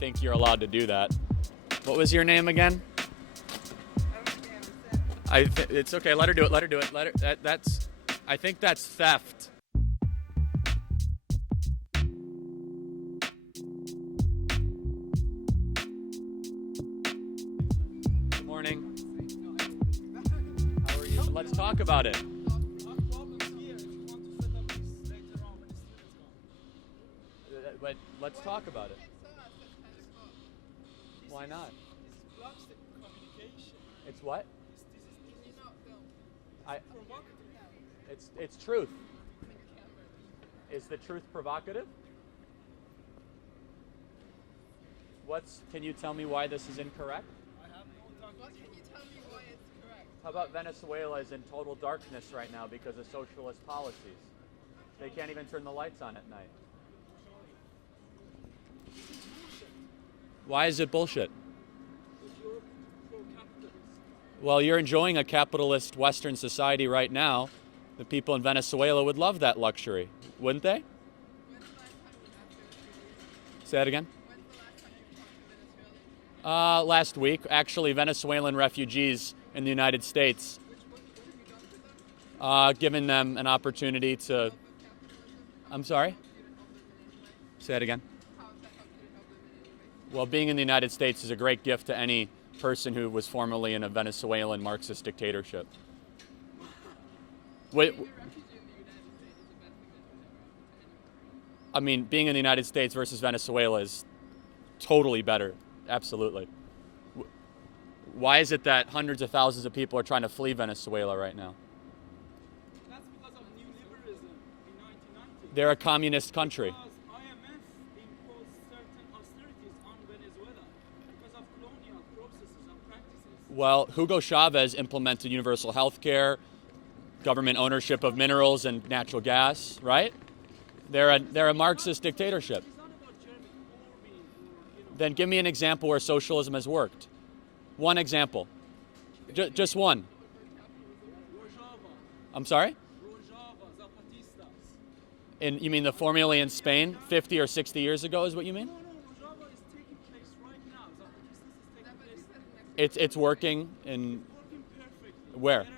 think you're allowed to do that. What was your name again? It's okay. Let her do it. Let her do it. I think that's theft. Good morning. How are you? Let's talk about it. But let's talk about it. Why not? It's what? It's truth. Is the truth provocative? Can you tell me why this is incorrect? What can you tell me why it's correct? How about Venezuela is in total darkness right now because of socialist policies? They can't even turn the lights on at night. Why is it bullshit? Well, you're enjoying a capitalist Western society right now. The people in Venezuela would love that luxury, wouldn't they? Say that again? When's the last time you talked to Venezuelans? Last week, actually, Venezuelan refugees in the United States, What have you done for them? giving them an opportunity to. I'm sorry? Say that again? How has that helped you to help them in any way? Well, being in the United States is a great gift to any person who was formerly in a Venezuelan Marxist dictatorship. Wait, Being a refugee in the United States is the best thing that could ever happen to anyone. I mean, being in the United States versus Venezuela is totally better. Absolutely. Why is it that hundreds of thousands of people are trying to flee Venezuela right now? That's because of neoliberalism in 1990. They're a communist country. Because IMF imposed certain austerities on Venezuela because of colonial processes and practices. Well, Hugo Chavez implemented universal health care, government ownership of minerals and natural gas, right? They're a Marxist dictatorship. It's not about Jeremy Corbyn or, Then give me an example where socialism has worked. One example. Just one. Rojava, I'm sorry? Rojava, Zapatistas. You mean the formula in Spain 50 or 60 years ago is what you mean? No, Rojava is taking place right now. Zapatistas is taking place. It's working in Working perfectly. where? Better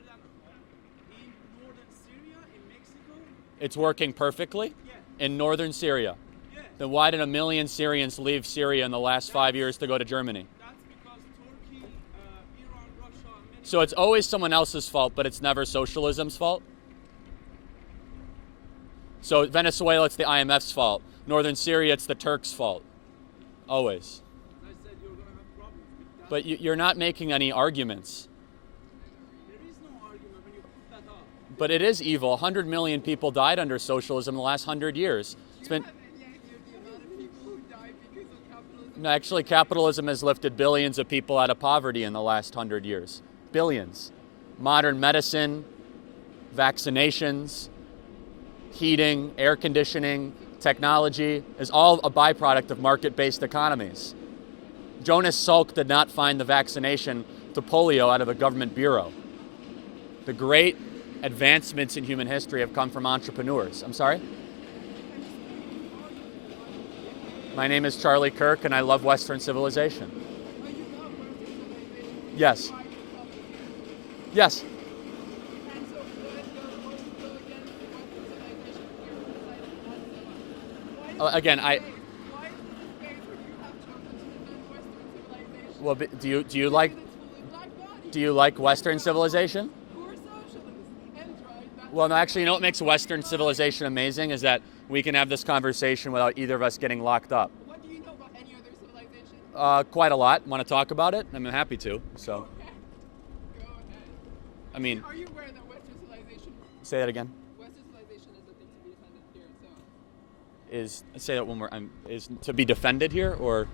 than in northern Syria, in Mexico. It's working perfectly Yeah. in northern Syria. Yeah. Then why did 1 million Syrians leave Syria in the last 5 years to go to Germany? That's because Turkey, Iran, Russia, many So it's always someone else's fault, but it's never socialism's fault? So Venezuela, it's the IMF's fault. Northern Syria, it's the Turks' fault. Always. I said you're going to have problems with that. But you're not making any arguments. There is no argument when you put that up. But it is evil. 100 million people died under socialism in the last 100 years. It's been. Do you have any idea the amount of people who died because of capitalism? No, actually, capitalism has lifted billions of people out of poverty in the last 100 years. Billions. Modern medicine, vaccinations, heating, air conditioning, technology is all a byproduct of market-based economies. Jonas Salk did not find the vaccination to polio out of a government bureau. The great advancements in human history have come from entrepreneurs. I'm sorry? My name is Charlie Kirk, and I love Western civilization. Oh, you love Western civilization. Yes. Why do you love it? Yes. And so what is go against the Western civilization here in the site of Venezuela? Why Again, Why is this a space where you have chosen to defend Western civilization? Well, do you With like its fully black body? do you like Western civilization? Who are socialists and drive that? Well, no, actually, you know what makes Western civilization amazing is that we can have this conversation without either of us getting locked up. What do you know about any other civilization? Quite a lot. Want to talk about it? I'm happy to. So, Okay. Go ahead. I mean, Are you aware that Western civilization, say that again. Western civilization is a thing to be defended here in SOAS? Say that one more. Is to be defended here, or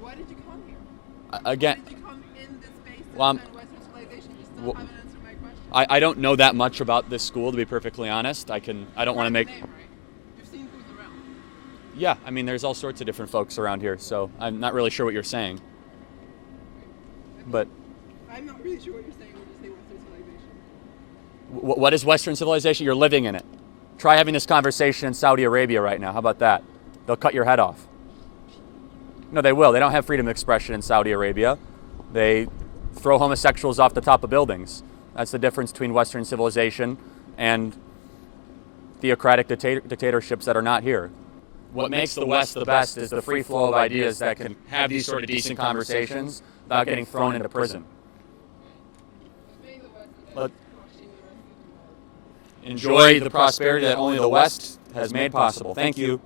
Why did you come here? again? Why did you come in this space to Well, defend Western civilization? You still well, haven't answered my question. I don't know that much about this school, to be perfectly honest. I don't want to make. Name, right? You've seen who's around. Yeah, I mean, there's all sorts of different folks around here, so I'm not really sure what you're saying. But I'm not really sure what you're saying when you say Western civilization. what is Western civilization? You're living in it. Try having this conversation in Saudi Arabia right now. How about that? They'll cut your head off. No, they will. They don't have freedom of expression in Saudi Arabia. They throw homosexuals off the top of buildings. That's the difference between Western civilization and theocratic dictatorships that are not here. What makes the West the best is the free flow of ideas that can have these sort of decent conversations without getting thrown into prison. Let enjoy the prosperity that only the West has made possible. Thank you.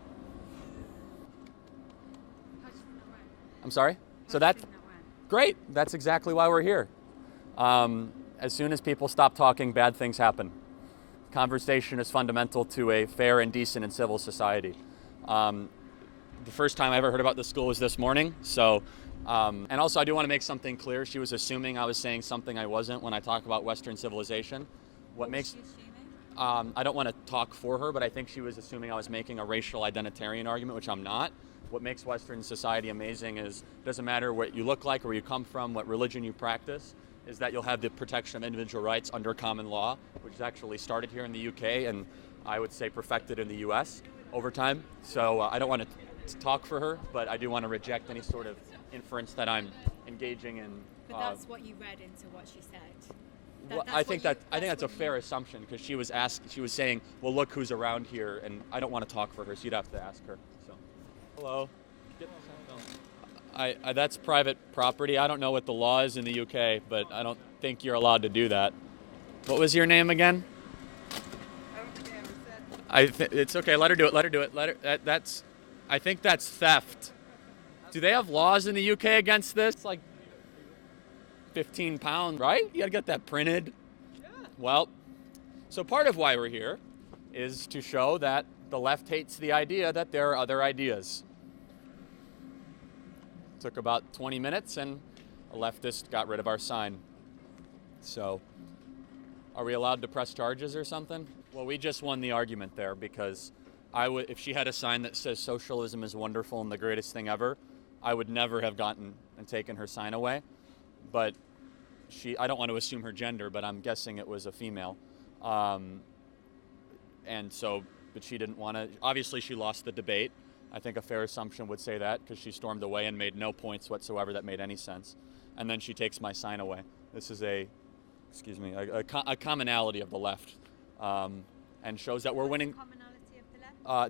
I'm sorry? So that's great. That's exactly why we're here. As soon as people stop talking, bad things happen. Conversation is fundamental to a fair and decent and civil society. The first time I ever heard about this school was this morning. So, and also I do want to make something clear. She was assuming I was saying something I wasn't when I talk about Western civilization. What makes I don't want to talk for her, but I think she was assuming I was making a racial identitarian argument, which I'm not. What makes Western society amazing is it doesn't matter what you look like or where you come from, what religion you practice, is that you'll have the protection of individual rights under common law, which is actually started here in the UK and I would say perfected in the US over time. So I don't want to talk for her, but I do want to reject any sort of inference that I'm engaging in. But that's what you read into what she said. Well, I think that's a fair assumption because she was saying, well, look who's around here, and I don't want to talk for her, so you'd have to ask her. So, hello. That's private property. I don't know what the law is in the UK, but I don't think you're allowed to do that. What was your name again? It's okay. Let her do it. Let her do it. That's. I think that's theft. Do they have laws in the UK against this? It's like 15 pounds, right? You gotta get that printed. Yeah. Well, so part of why we're here is to show that the left hates the idea that there are other ideas. Took about 20 minutes and a leftist got rid of our sign. So, are we allowed to press charges or something? Well, we just won the argument there because if she had a sign that says socialism is wonderful and the greatest thing ever, I would never have gotten and taken her sign away. But I don't want to assume her gender, but I'm guessing it was a female. And so, but she didn't want to, obviously she lost the debate. I think a fair assumption would say that because she stormed away and made no points whatsoever that made any sense. And then she takes my sign away. This is a commonality of the left and shows that we're winning.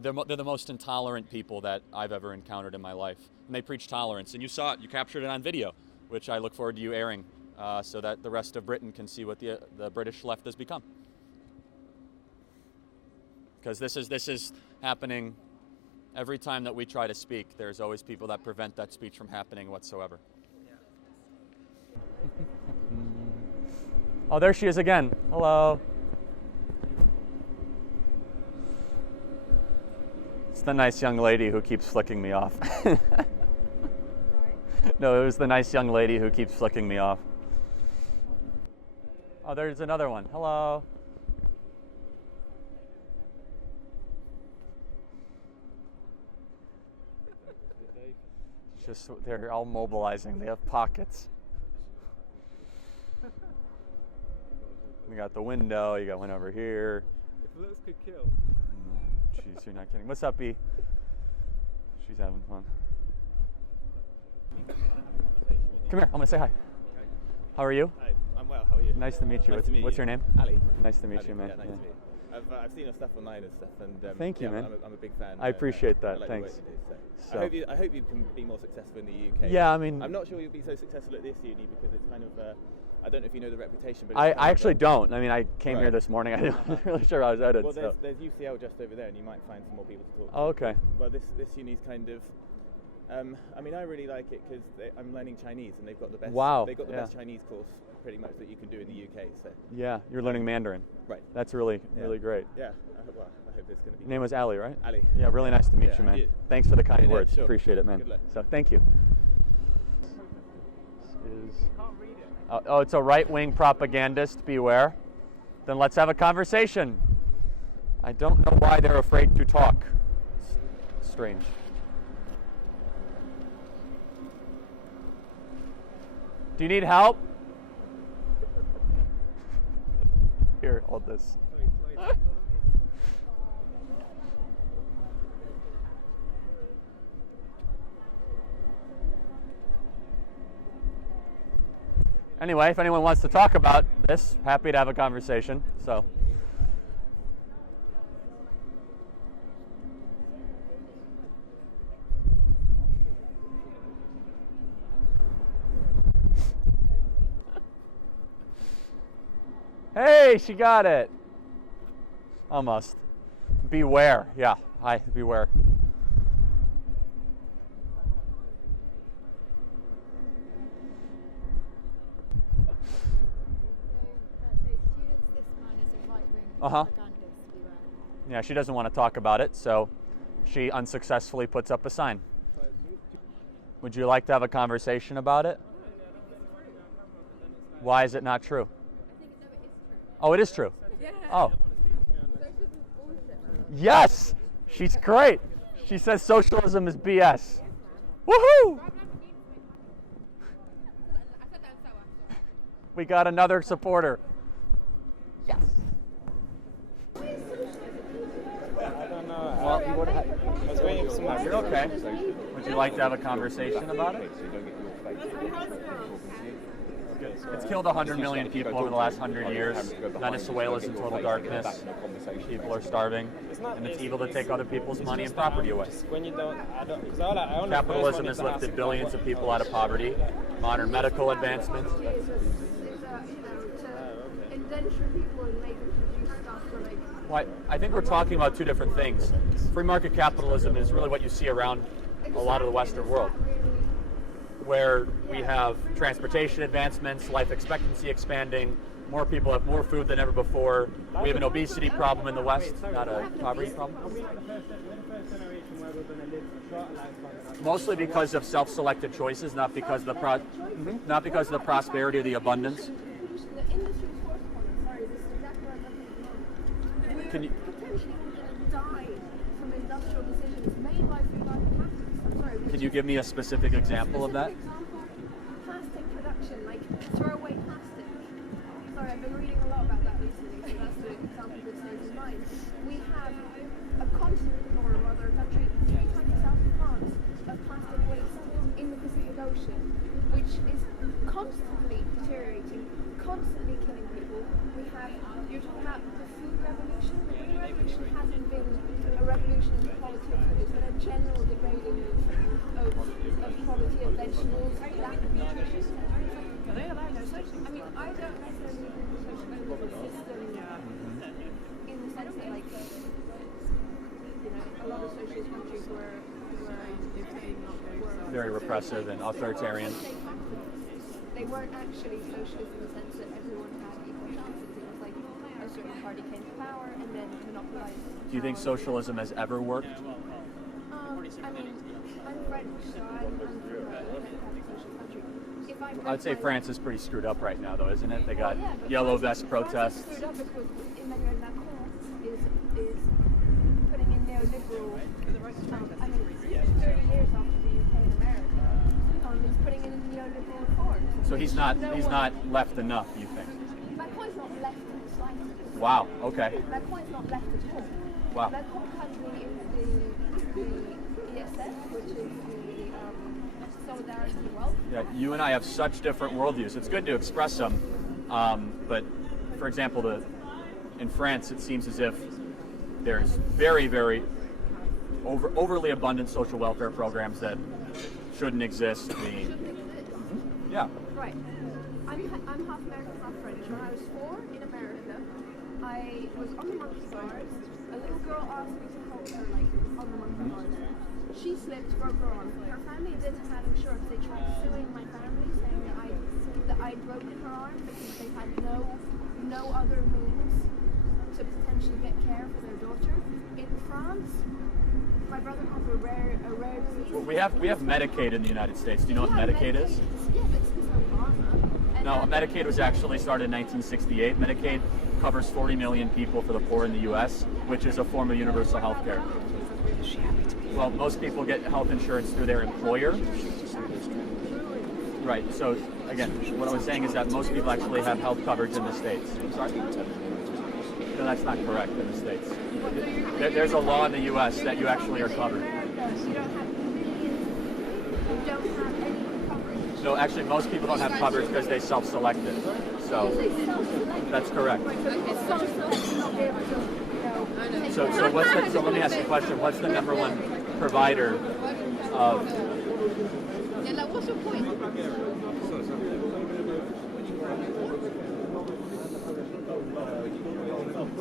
They're the most intolerant people that I've ever encountered in my life. And they preach tolerance. And you saw it, you captured it on video, which I look forward to you airing so that the rest of Britain can see what the British left has become. Because this is happening every time that we try to speak. There's always people that prevent that speech from happening whatsoever. Oh, there she is again. Hello. It's the nice young lady who keeps flicking me off. Sorry? No, it was the nice young lady who keeps flicking me off. Oh, there's another one. Hello. Just they're all mobilizing. They have pockets. We got the window. You got one over here. If looks could kill. Jeez, you're not kidding. What's up, B? She's having fun. Come here. I'm gonna say hi. How are you? Hi, I'm well. How are you? Nice to meet you. Nice to meet What's you. your name? Ali. Nice to meet Ali. you, man. Yeah, nice to meet you. I've seen your stuff online and stuff, and Thank you, man. I'm a big fan. I appreciate that. I like Thanks. The work you do, so. So- I hope you can be more successful in the UK. Yeah, I mean, I'm not sure you'll be so successful at this uni because it's kind of. I don't know if you know the reputation, but I it's kind of, actually don't. I mean, I came here Right. this morning. I wasn't really sure I was at it. Well, So. there's UCL just over there, and you might find some more people to talk to. Oh, okay. Well, this uni's kind of. I mean, I really like it because I'm learning Chinese, and they've got the best. Wow, They've got the yeah. best Chinese course, pretty much, that you can do in the UK. So. Yeah, you're learning Mandarin. Right. That's really, Yeah. really great. Yeah. I hope it's going to be. Your name was Ali, right? Ali. Yeah, really nice to meet Yeah, you, and man. you. Thanks for the kind Yeah, words. sure. Appreciate it, man. Good luck. So, thank you. Oh, it's a right-wing propagandist. Beware. Then let's have a conversation. I don't know why they're afraid to talk. It's strange. Do you need help? Here, hold this. Anyway, if anyone wants to talk about this, happy to have a conversation. So. Hey, she got it. Almost. Beware. Yeah, hi, beware. Yeah, she doesn't want to talk about it, so she unsuccessfully puts up a sign. Would you like to have a conversation about it? Why is it not true? Oh, it is true. Oh. Yes! She's great. She says socialism is BS. Woohoo! We got another supporter. Yes. I don't know. Well, I was waiting for someone. You're okay. Would you like to have a conversation about it? It's killed 100 million people over the last 100 years. Venezuela's in total darkness. People are starving. And it's evil to take other people's money and property away. Capitalism has lifted billions of people out of poverty. Modern medical advancements. Well, I think we're talking about two different things. Free market capitalism is really what you see around a lot of the Western world, where we have transportation advancements, life expectancy expanding, more people have more food than ever before. We have an obesity problem in the West, not a poverty problem. Mostly because of self-selected choices, not because of the prosperity or the abundance. Can you? Can you give me a specific example of that? Plastic production, like throwaway plastic. Sorry, I've been reading a lot about that recently, so that's the example that stays in mind. We have a continent, or rather a country, 3 times the size of France, of plastic waste in the Pacific Ocean, which is constantly deteriorating, constantly killing people. We have, you're talking about the food revolution. The food revolution hasn't been a revolution in the quality of food, it's been a general degrading of quality of vegetables, lack of nutrition. I mean, I don't necessarily think the socialism system in the sense that, like, you know, a lot of socialist countries were Very repressive and authoritarian. They weren't actually socialist in the sense that everyone had equal chances. It was like a certain party came to power and then monopolized. Do you think socialism has ever worked? I mean, I'm French, so I'm from a social country. If I I'd say France is pretty screwed up right now, though, isn't it? They got but yellow France vest protests. France is screwed up because Emmanuel Macron is putting in neoliberal. I mean, 30 years after the UK and America, he's putting in neoliberal reforms. So he's not left enough, you think? Macron's not left in the slightest. Wow. Okay. Macron's not left at all. Wow. Macron has the ESF, which is the Solidarity Wealth. Yeah, you and I have such different worldviews. It's good to express them, but for example, in France, it seems as if there's very, very overly abundant social welfare programs that shouldn't exist. Yeah. Right. I'm half American, half French. When I was 4 in America, I was on the monkey bars. A little girl asked me to help her, like, on the monkey bars. She slipped, broke her arm. Her family didn't have insurance. They tried suing my family, saying that I'd broken her arm because they had no other means to potentially get care for their daughter. In France, my brother has a rare disease. Well, we have Medicaid in the United States. Do you know what Medicaid is? Yeah, but it's Obama. No, Medicaid was actually started in 1968. Medicaid covers 40 million people for the poor in the U.S., which is a form of universal health care. Well, most people get health insurance through their employer. Right, so again, what I was saying is that most people actually have health coverage in the States. I'm sorry? No, that's not correct in the States. There's a law in the U.S. that you actually are covered. You don't have any coverage. So actually, most people don't have coverage because they self-selected. So that's correct. So what's the, so let me ask you a question. What's the number one provider of? Yeah, like, what's your point? It's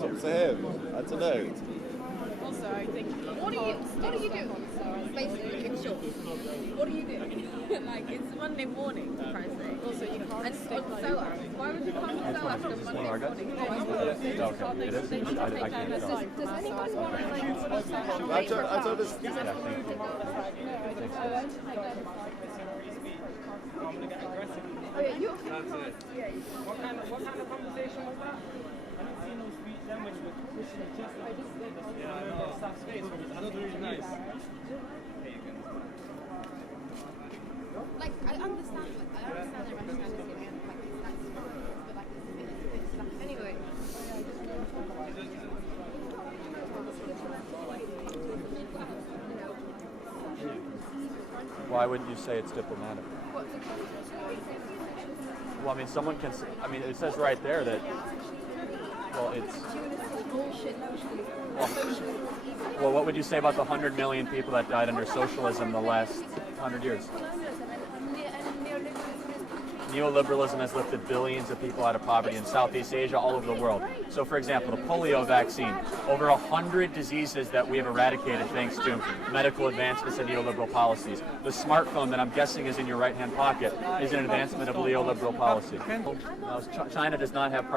up to him. I don't know. Also, I think. What do you do? Basically, in short, what do you do? Like, it's Monday morning, for Christ's sake. Also, you can't And stick on like. SOAS. Why would you come to SOAS on Monday morning? Okay, it is. I can't tell. Does anyone want to like? I don't understand. Yeah, thank you. I'm gonna get aggressive. Oh yeah, you. What kind of conversation was that? I didn't see no speech then when you were pushing it just like this. Yeah, I know. Staff's face was really nice. Like, I understand the rationality of it, like, that's fine, but like, it's a bit stuff. Anyway. Why wouldn't you say it's diplomatic? Well, I mean, someone can. I mean, it says right there that. Well, it's. Well, what would you say about the 100 million people that died under socialism the last 100 years? Neoliberalism has lifted billions of people out of poverty in Southeast Asia, all over the world. So, for example, the polio vaccine, over 100 diseases that we have eradicated thanks to medical advancements and neoliberal policies. The smartphone that I'm guessing is in your right-hand pocket is an advancement of neoliberal policy. China does not have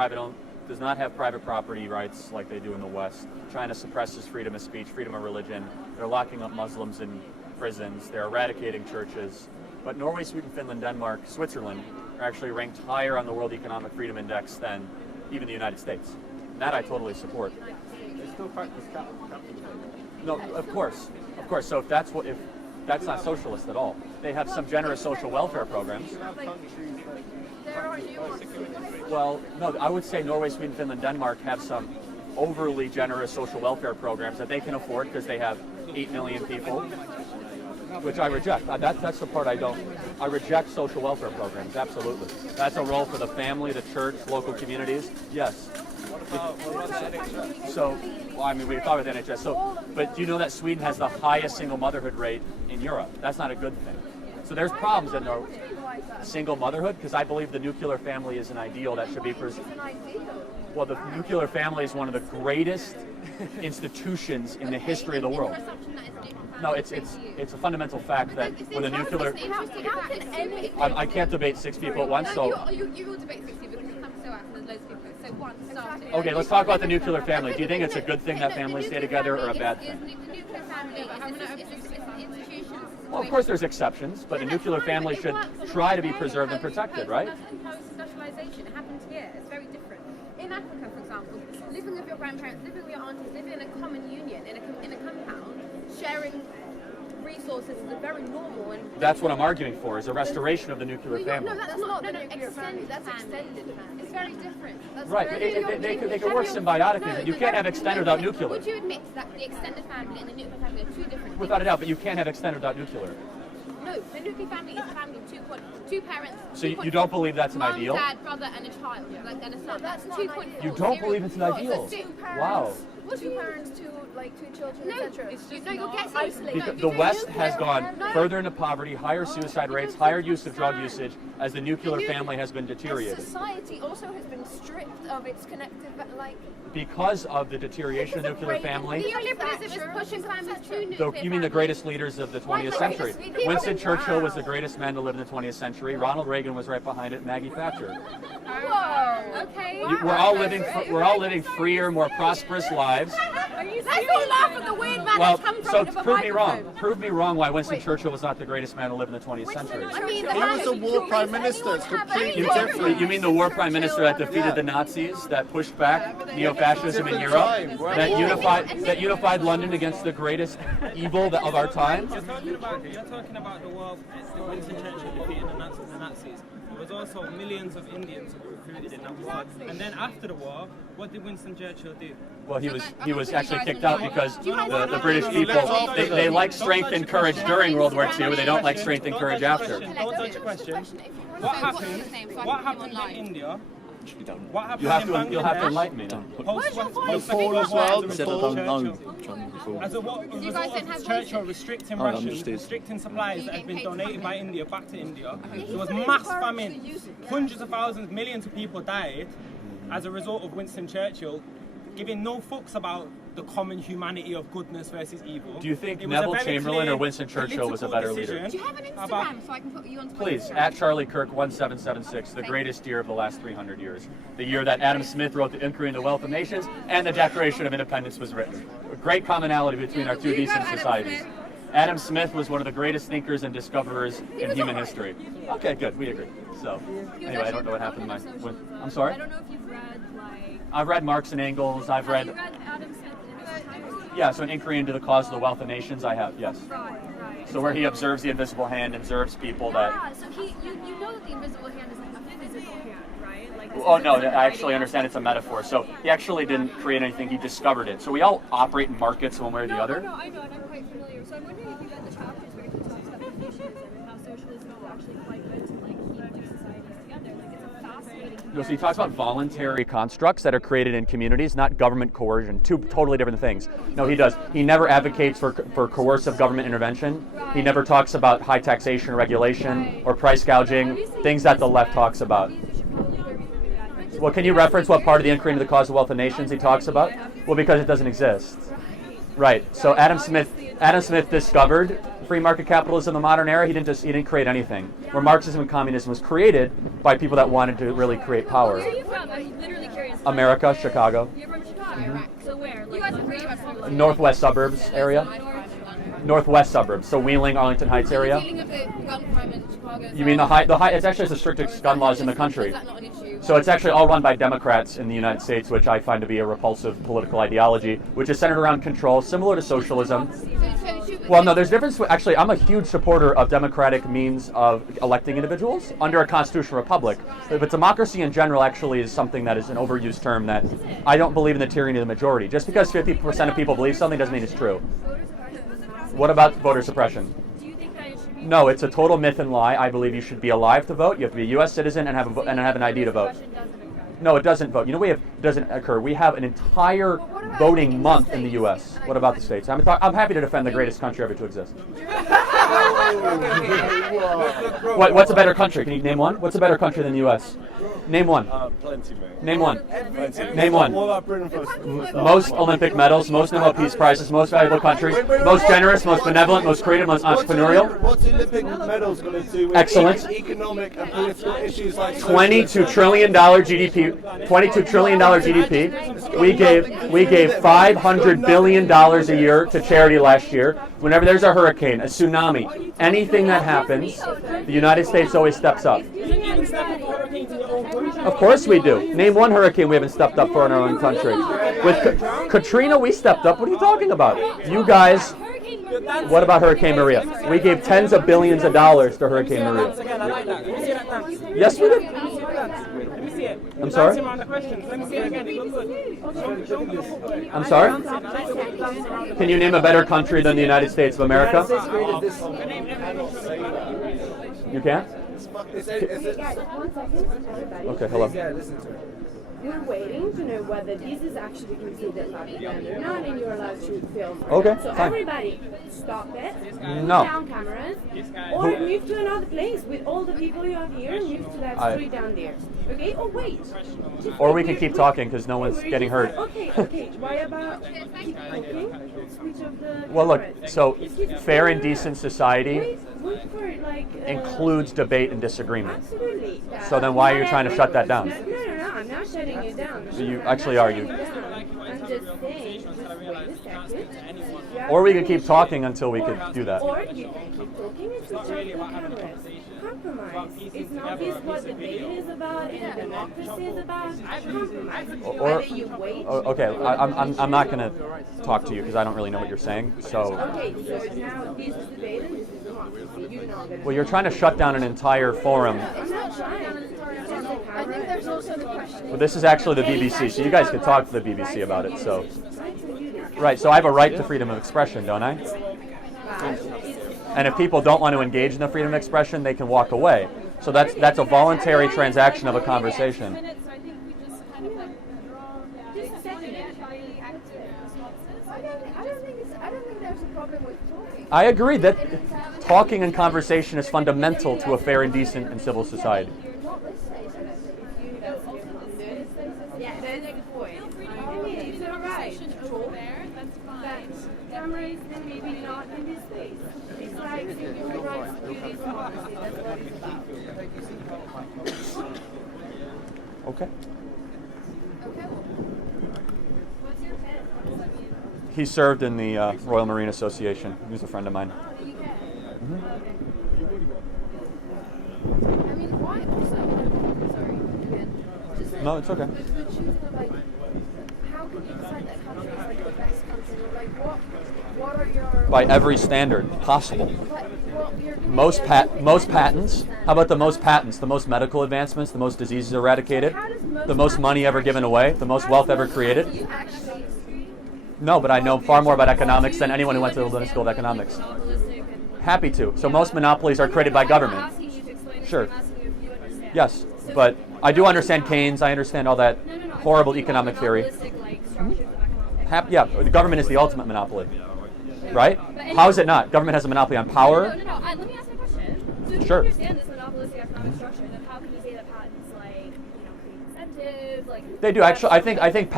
private property rights like they do in the West. China suppresses freedom of speech, freedom of religion. They're locking up Muslims in prisons. They're eradicating churches. But Norway, Sweden, Finland, Denmark, Switzerland are actually ranked higher on the World Economic Freedom Index than even the United States. That I totally support. They still practice capitalism. No, of course. So if that's not socialist at all. They have some generous social welfare programs. Well, no, I would say Norway, Sweden, Finland, Denmark have some overly generous social welfare programs that they can afford because they have 8 million people, which I reject. That's the part I don't. I reject social welfare programs, absolutely. That's a role for the family, the church, local communities. Yes. So, well, I mean, we talk about the NHS. So, but do you know that Sweden has the highest single motherhood rate in Europe? That's not a good thing. So there's problems in the single motherhood because I believe the nuclear family is an ideal that should be preserved. Well, the nuclear family is one of the greatest institutions in the history of the world. No, it's a fundamental fact that with a nuclear. I can't debate 6 people at once, so. You will debate 6 people because you come SOAS and there's loads of people. So one, starting. Okay, let's talk about the nuclear family. Do you think it's a good thing that families stay together or a bad thing? The nuclear family is an institution. Well, of course there's exceptions, but a nuclear family should try to be preserved and protected, right? Post-industrialization, it happens here. It's very different. In Africa, for example, living with your grandparents, living with your aunties, living in a common union, in a compound, sharing resources is very normal. And that's what I'm arguing for, is a restoration of the nuclear family. No, that's not. No, extended. That's extended. It's very different. That's right, they could work symbiotically, but you can't have extended without nuclear. Would you admit that the extended family and the nuclear family are two different things? Without a doubt, but you can't have extended without nuclear. No, the nuclear family is a family of two parents. So you don't believe that's an ideal? Mom, dad, brother, and a child, like and a son. That's 2.4. You don't believe it's an ideal? Wow. Two parents, two children, etc. No, you're getting isolated. Because the West has gone further into poverty, higher suicide rates, higher use of drug usage as the nuclear family has been deteriorated. Society also has been stripped of its connective, because of the deterioration of the nuclear family. Neoliberalism is pushing families to nuclear. You mean the greatest leaders of the 20th century? Winston Churchill was the greatest man to live in the 20th century. Ronald Reagan was right behind it. Maggie Thatcher. Whoa. Okay. We're all living freer, more prosperous lives. Let's all laugh at the weird man that's come from the prove me wrong. Prove me wrong why Winston Churchill was not the greatest man to live in the 20th century. I mean, he was a war prime minister. It's completely different. You mean the war prime minister that defeated the Nazis, that pushed back neo-fascism in Europe, that unified London against the greatest evil of our time? You're talking about the war. Winston Churchill defeating the Nazis. Nazis. There was also millions of Indians who were recruited in that war. And then after the war, what did Winston Churchill do? Well, he was actually kicked out because the British people, they like strength and courage during World War II, but they don't like strength and courage after. Don't touch the question. What happened in India? What happened You'll have to enlighten me now. Nepal as well. As a result of Churchill restricting rations, restricting supplies that had been donated by India back to India, there was mass famine. Hundreds of thousands, millions of people died as a result of Winston Churchill giving no fucks about the common humanity of goodness versus evil. Do you think Neville Chamberlain or Winston Churchill was a better leader? Do you have an Instagram so I can put you on Twitter? Please, at Charlie Kirk 1776, the greatest year of the last 300 years. The year that Adam Smith wrote the Inquiry into the Wealth of Nations and the Declaration of Independence was written. A great commonality between our two decent societies. Adam Smith was one of the greatest thinkers and discoverers in human history. Okay, good, we agree. So, anyway, I don't know what happened to my... I'm sorry? I don't know if you've read, like... I've read Marx and Engels, I've read... You read Adam Smith in his entirety? Yeah, so an inquiry into the cause of the wealth of nations, I have, yes. Right. So where he observes the invisible hand, observes people that... Ah, so you know that the invisible hand is like a physical hand, right? Like Oh, no, I actually understand it's a metaphor. So he actually didn't create anything, he discovered it. So we all operate in markets one way or the other. No, I know, and I'm quite familiar. So I'm wondering if you read the chapters where he talks about Confucianism and how socialism is actually quite good to like keep two societies together. Like it's a fascinating... No, so he talks about voluntary constructs that are created in communities, not government coercion. Two totally different things. No, he does. He never advocates for coercive government intervention. He never talks about high taxation, regulation, or price gouging, things that the left talks about. Well, can you reference what part of the Inquiry into the Cause of Wealth of Nations he talks about? Well, because it doesn't exist. Right. So Adam Smith discovered free market capitalism in the modern era. He didn't create anything. Where Marxism and communism was created by people that wanted to really create power. Where are you from? I'm literally curious. America, Chicago. You're from Chicago? So where? Like, Northwest suburbs area. Northwest suburbs. So Wheeling, Arlington Heights area. You mean the high? It's actually the strictest gun laws in the country. So it's actually all run by Democrats in the United States, which I find to be a repulsive political ideology, which is centered around control, similar to socialism. Well, no, there's a difference. Actually, I'm a huge supporter of democratic means of electing individuals under a constitutional republic. But democracy in general actually is something that is an overused term that I don't believe in the tyranny of the majority. Just because 50% of people believe something doesn't mean it's true. What about voter suppression? No, it's a total myth and lie. I believe you should be alive to vote. You have to be a U.S. citizen and have an ID to vote. No, it doesn't vote. You know, doesn't occur. We have an entire voting month in the U.S. What about the states? I'm happy to defend the greatest country ever to exist. What's a better country? Can you name one? What's a better country than the U.S.? Name one. Plenty, mate. Name one. Plenty. Name one. What about Britain first? Most Olympic medals, most Nobel Peace Prizes, most valuable country, most generous, most benevolent, most creative, most entrepreneurial. What's Olympic medals going to do with Excellent. economic and political issues like $22 trillion GDP. $22 trillion GDP. We gave $500 billion a year to charity last year. Whenever there's a hurricane, a tsunami, anything that happens, the United States always steps up. Of course we do. Name one hurricane we haven't stepped up for in our own country. With Katrina, we stepped up. What are you talking about? You guys, what about Hurricane Maria? We gave tens of billions of dollars to Hurricane Maria. Yes, we did. I'm sorry? I'm sorry? Can you name a better country than the United States of America? You can't? Okay, hello. We're waiting to know whether this is actually considered propaganda or not, and you're allowed to film. Okay, so fine. everybody, stop it. No. Put down cameras, or move to another place with all the people you have here. Move to that street down there. Okay? Oh wait. Or we can keep talking because no one's getting hurt. Okay. Why about keep talking? Switch of the Well, look. cameras. So, fair and decent society Wait for it, like includes debate and disagreement. absolutely. So then why are you trying to shut that down? No, I'm not shutting you down. So you I'm actually not are, shutting you. down. I'm just saying, just wait a second. Or we can keep talking until we could do that. Or you can keep talking and switch off the cameras. Compromise. It's not this what debate is about and democracy is about. Compromise. Or Whether you wait. okay, I'm not going to talk to you because I don't really know what you're saying. So Okay, so now this is debate and this is democracy. Well, you're trying to shut down an entire forum. It's not shutting down an entire forum. I think there's also the question. Well, this is actually the BBC, so you guys could talk to the BBC about it. So, right. So I have a right to freedom of expression, don't I? And if people don't want to engage in the freedom of expression, they can walk away. So that's a voluntary transaction of a conversation. So I think we just kind of like draw just second it by active responses. I don't think there's a problem with talking. I agree that talking and conversation is fundamental to a fair and decent and civil society. Not this space, I don't think. Yeah, there's a good point. It's all right. Over there, that's fine. Cameras and maybe not in this space. It's like human rights to this democracy. That's what it's about. Okay. Okay, well, what's your pet? He served in the Royal Marine Association. He was a friend of mine. I mean, why also? Sorry, again. Just like, No, it's okay. The choosing of like, how can you decide that country is like the best country? Or like, what are your By every standard possible. well, you're giving Most everything patents. How about the most patents? The most medical advancements, the most diseases eradicated, the most money ever given away, the most wealth ever created. You actually No, but I know far more about economics than anyone who went to the London School of Economics. Happy to. So most monopolies are created by government. Asking you to explain it, Sure. I'm asking you if you understand. Yes, but I do understand Keynes. I understand all that horrible economic theory. Monopolistic, like, structures of economics. Yeah, the government is the ultimate monopoly, right? How is it not? Government has a monopoly on power. No. Let me ask my question. So if Sure. you understand this monopolistic economic structure, then how can you say that patents like, create incentives, like They do actually. I think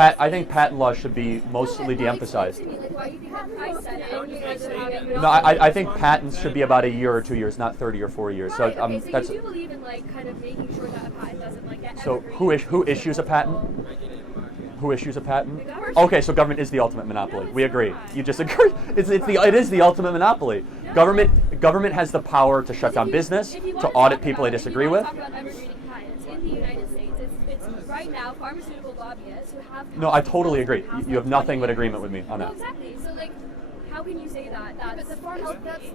patent law should be mostly de-emphasized. Like, why do you think that price setting because of having No, I think patents should be about a year or 2 years, not 30 or 40 years. So Right, okay, so that's you do believe in like kind of making sure that a patent doesn't like get so evergreen. who issues a patent? Who issues a patent? Okay, so government is the ultimate monopoly. We agree. You just agree. It is the ultimate monopoly. Government has the power to shut down business, If you to want audit talk people they about- disagree if you with. want to talk about evergreening patents in the United States, it's right now pharmaceutical lobbyists who have. No, I totally agree. You have nothing but agreement with me on No, that. exactly. So like, how can you say that? That's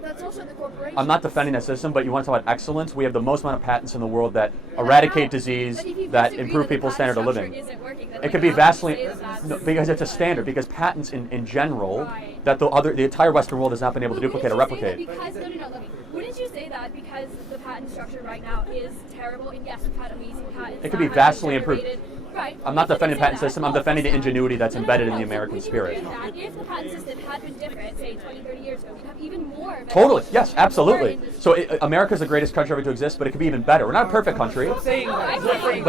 that's also the corporation. I'm not defending that system, but you want to talk about excellence? We have the most amount of patents in the world that eradicate disease, But if you that disagree improve that the people's patent standard of structure living. isn't working, then, It like, could be how can you vastly say that that's- no, because it's a standard. Because patents in general, Right. that the entire Western world has not been able to duplicate or Wouldn't you say replicate. that because, no, let me. Wouldn't you say that because the patent structure right now is terrible, and yes, we've had amazing patents. It could be that have vastly improved. generated- Right. I'm not You defending the couldn't patent say that. system. I'm No, defending the of course not. ingenuity that's embedded in the So American would you spirit. agree that if the patent system had been different, say 20, 30 years ago, we'd have even more. Totally. benefits, Yes, more absolutely. industry. So America's the greatest country ever to exist, but it could be even better. We're not a perfect country. But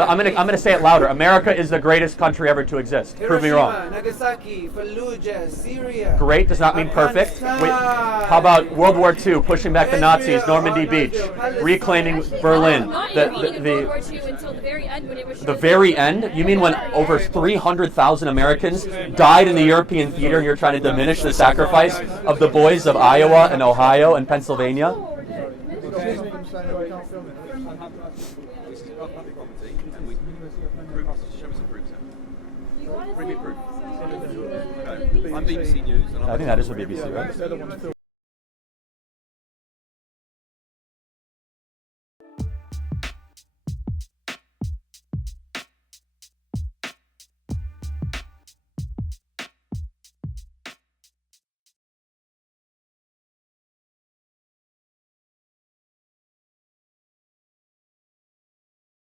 I'm gonna say it louder. America is the greatest country ever to exist. Prove me wrong. Nagasaki, Fallujah, Syria. Great does not mean perfect. Wait, how about World War II, pushing back the Nazis, Normandy Beach, reclaiming Berlin? Not even meaning in World War II until the very end when it was. The very end? You mean when over 300,000 Americans died in the European theater and you're trying to diminish the sacrifice of the boys of Iowa and Ohio and Pennsylvania? I'm BBC News. And I think that is the BBC, right?